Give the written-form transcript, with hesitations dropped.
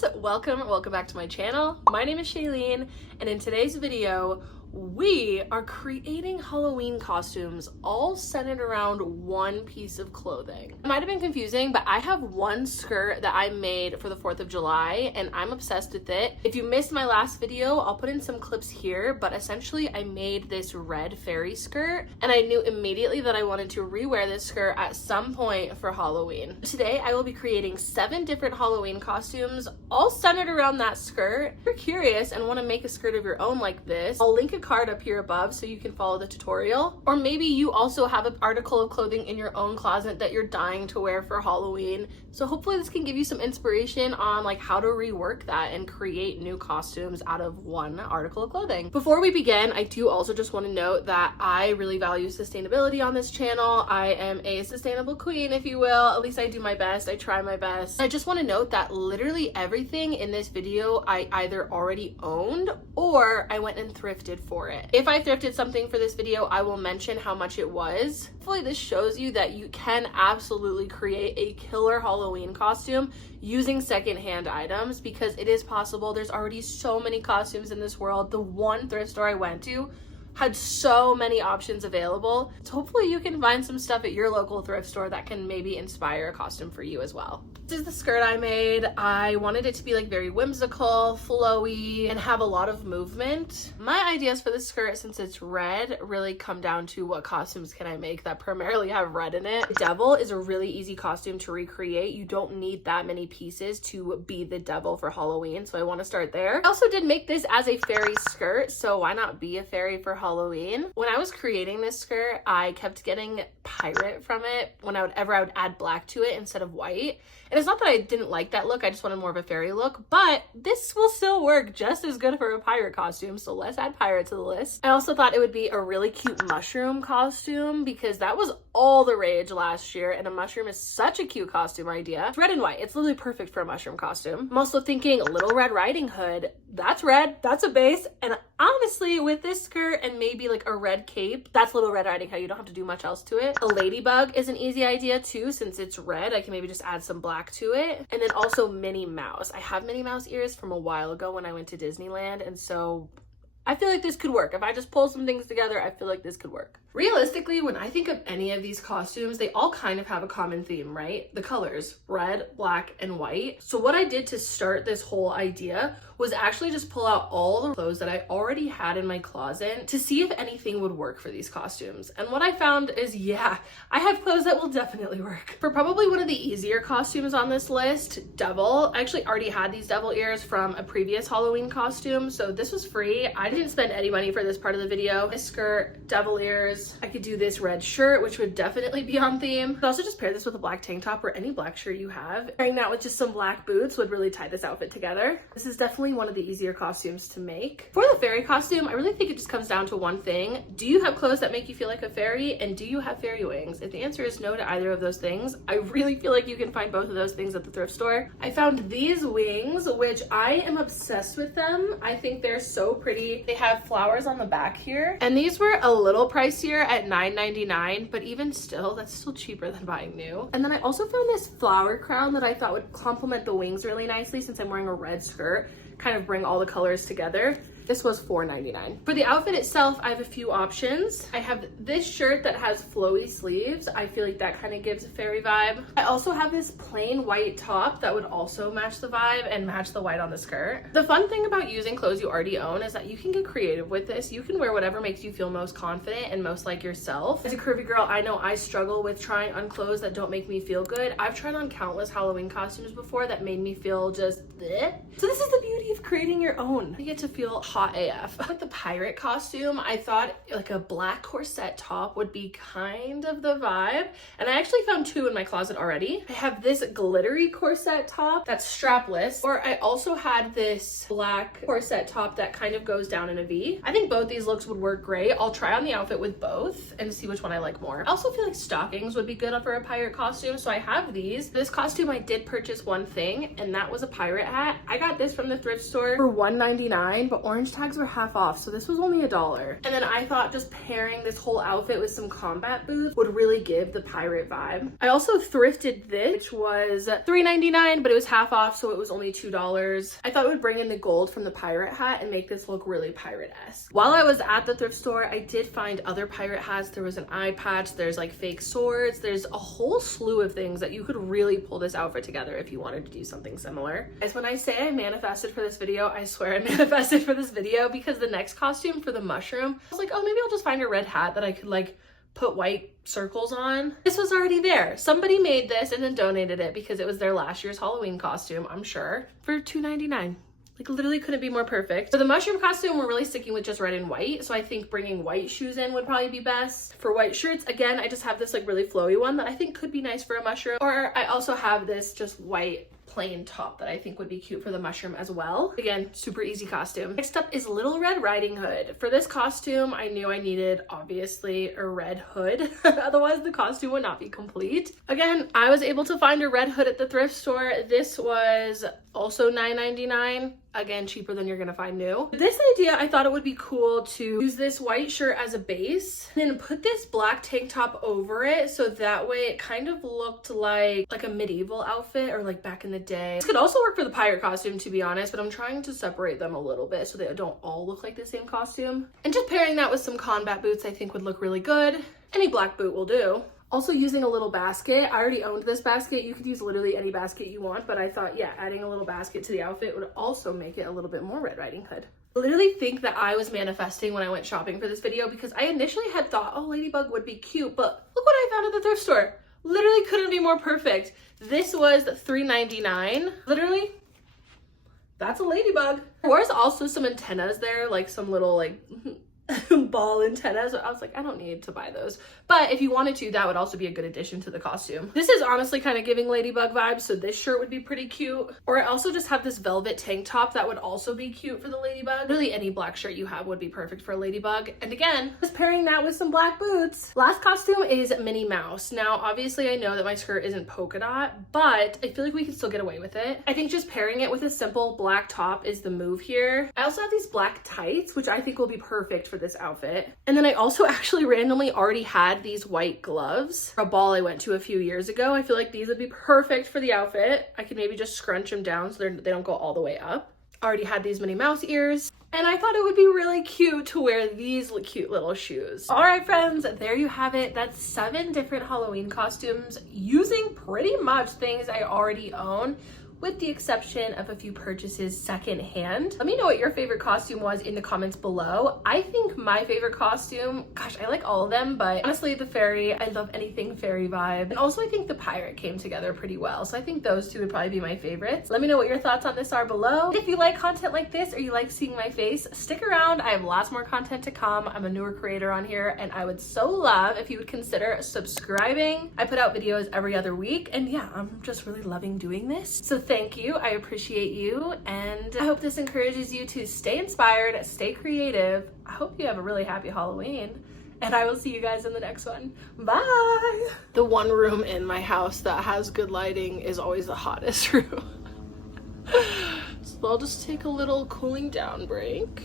friends, welcome back to my channel. My name is Shailene, and in today's video we are creating Halloween costumes all centered around one piece of clothing. It might have been confusing, but I have one skirt that I made for the 4th of July and I'm obsessed with it. If you missed my last video, I'll put in some clips here, but essentially I made this red fairy skirt and I knew immediately that I wanted to rewear this skirt at some point for Halloween. Today I will be creating 7 different Halloween costumes all centered around that skirt. If you're curious and want to make a skirt of your own like this, I'll link a card up here above so you can follow the tutorial. Or maybe you also have an article of clothing in your own closet that you're dying to wear for Halloween. So hopefully this can give you some inspiration on like how to rework that and create new costumes out of one article of clothing. Before we begin, I do also just want to note that I really value sustainability on this channel. I am a sustainable queen, if you will. At least I do my best. I try my best. I just want to note that literally everything in this video I either already owned or I went and thrifted for it. If I thrifted something for this video, I will mention how much it was. Hopefully this shows you that you can absolutely create a killer Halloween costume using secondhand items, because it is possible. There's already so many costumes in this world. The one thrift store I went to had so many options available. So hopefully you can find some stuff at your local thrift store that can maybe inspire a costume for you as well. This is the skirt I made. I wanted it to be like very whimsical, flowy, and have a lot of movement. My ideas for this skirt, since it's red, really come down to what costumes can I make that primarily have red in it. The devil is a really easy costume to recreate. You don't need that many pieces to be the devil for Halloween, so I want to start there. I also did make this as a fairy skirt, so why not be a fairy for Halloween? When I was creating this skirt, I kept getting pirate from it whenever I would add black to it instead of white. And it's not that I didn't like that look, I just wanted more of a fairy look, but this will still work just as good for a pirate costume, so let's add pirate to the list. I also thought it would be a really cute mushroom costume because that was all the rage last year, and a mushroom is such a cute costume idea. It's red and white, it's literally perfect for a mushroom costume. I'm also thinking Little Red Riding Hood. That's red, that's a base, and honestly, with this skirt and maybe like a red cape, that's Little Red Riding Hood. You don't have to do much else to it. A ladybug is an easy idea too, since it's red. I can maybe just add some black to it. And then also Minnie Mouse. I have Minnie Mouse ears from a while ago when I went to Disneyland, and so I feel like this could work. If I just pull some things together, I feel like this could work. Realistically, when I think of any of these costumes, they all kind of have a common theme, right? The colors, red, black, and white. So what I did to start this whole idea was actually just pull out all the clothes that I already had in my closet to see if anything would work for these costumes. And what I found is, yeah, I have clothes that will definitely work. For probably one of the easier costumes on this list, devil. I actually already had these devil ears from a previous Halloween costume, so this was free. I didn't spend any money for this part of the video. A skirt, devil ears. I could do this red shirt, which would definitely be on theme. But also just pair this with a black tank top or any black shirt you have. Pairing that with just some black boots would really tie this outfit together. This is definitely one of the easier costumes to make. For the fairy costume, I really think it just comes down to one thing. Do you have clothes that make you feel like a fairy, and do you have fairy wings? If the answer is no to either of those things, I really feel like you can find both of those things at the thrift store. I found these wings, which I am obsessed with them. I think they're so pretty. They have flowers on the back here, and these were a little pricier at $9.99, but even still, that's still cheaper than buying new. And then I also found this flower crown that I thought would complement the wings really nicely, since I'm wearing a red skirt, kind of bring all the colors together. This was $4.99. For the outfit itself, I have a few options. I have this shirt that has flowy sleeves. I feel like that kind of gives a fairy vibe. I also have this plain white top that would also match the vibe and match the white on the skirt. The fun thing about using clothes you already own is that you can get creative with this. You can wear whatever makes you feel most confident and most like yourself. As a curvy girl, I know I struggle with trying on clothes that don't make me feel good. I've tried on countless Halloween costumes before that made me feel just bleh. So this is the beauty of creating your own. You get to feel hot AF. With the pirate costume, I thought like a black corset top would be kind of the vibe, and I actually found 2 in my closet already. I have this glittery corset top that's strapless, or I also had this black corset top that kind of goes down in a V. I think both these looks would work great. I'll try on the outfit with both and see which one I like more. I also feel like stockings would be good for a pirate costume, so I have these. This costume, I did purchase one thing, and that was a pirate hat. I got this from the thrift store for $1.99, but orange orange tags were half off, so this was only $1. And then I thought just pairing this whole outfit with some combat boots would really give the pirate vibe. I also thrifted this, which was $3.99, but it was half off, so it was only $2. I thought it would bring in the gold from the pirate hat and make this look really pirate-esque. While I was at the thrift store, I did find other pirate hats. There was an eye patch, there's like fake swords, there's a whole slew of things that you could really pull this outfit together if you wanted to do something similar. As when I say I manifested for this video, I swear I manifested for this video, because the next costume for the mushroom, I was like, oh, maybe I'll just find a red hat that I could like put white circles on. This was already there. Somebody made this and then donated it because it was their last year's Halloween costume, I'm sure, for $2.99. Like literally couldn't be more perfect. For the mushroom costume, we're really sticking with just red and white. So I think bringing white shoes in would probably be best. For white shirts, again, I just have this like really flowy one that I think could be nice for a mushroom. Or I also have this just white plain top that I think would be cute for the mushroom as well. Again, super easy costume. Next up is Little Red Riding Hood. For this costume, I knew I needed obviously a red hood. Otherwise the costume would not be complete. Again, I was able to find a red hood at the thrift store. This was also $9.99. Again, cheaper than you're gonna find new. This idea, I thought it would be cool to use this white shirt as a base and then put this black tank top over it, so that way it kind of looked like a medieval outfit, or like back in the day. This could also work for the pirate costume, to be honest, but I'm trying to separate them a little bit so they don't all look like the same costume. And just pairing that with some combat boots I think would look really good. Any black boot will do. Also using a little basket. I already owned this basket. You could use literally any basket you want, but I thought, yeah, adding a little basket to the outfit would also make it a little bit more Red Riding Hood. I literally think that I was manifesting when I went shopping for this video, because I initially had thought, oh, ladybug would be cute, but look what I found at the thrift store. Literally couldn't be more perfect. This was $3.99. Literally, that's a ladybug. There was also some antennas there, like some little like ball antennas. I was like, I don't need to buy those, but if you wanted to, that would also be a good addition to the costume. This is honestly kind of giving ladybug vibes, so this shirt would be pretty cute. Or I also just have this velvet tank top that would also be cute for the ladybug. Really any black shirt you have would be perfect for a ladybug. And again, just pairing that with some black boots. Last costume is Minnie Mouse. Now obviously I know that my skirt isn't polka dot, but I feel like we can still get away with it. I think just pairing it with a simple black top is the move here. I also have these black tights, which I think will be perfect for this outfit. And then I also actually randomly already had these white gloves for a ball I went to a few years ago. I feel like these would be perfect for the outfit. I could maybe just scrunch them down so they don't go all the way up. I already had these Minnie Mouse ears, and I thought it would be really cute to wear these cute little shoes. All right, friends, there you have it. That's 7 different Halloween costumes using pretty much things I already own, with the exception of a few purchases secondhand. Let me know what your favorite costume was in the comments below. I think my favorite costume, gosh, I like all of them, but honestly the fairy, I love anything fairy vibe. And also I think the pirate came together pretty well. So I think those two would probably be my favorites. Let me know what your thoughts on this are below. If you like content like this, or you like seeing my face, stick around. I have lots more content to come. I'm a newer creator on here, and I would so love if you would consider subscribing. I put out videos every other week, and yeah, I'm just really loving doing this. So thank you, I appreciate you, and I hope this encourages you to stay inspired, stay creative. I hope you have a really happy Halloween, and I will see you guys in the next one. Bye! The one room in my house that has good lighting is always the hottest room. So I'll just take a little cooling down break.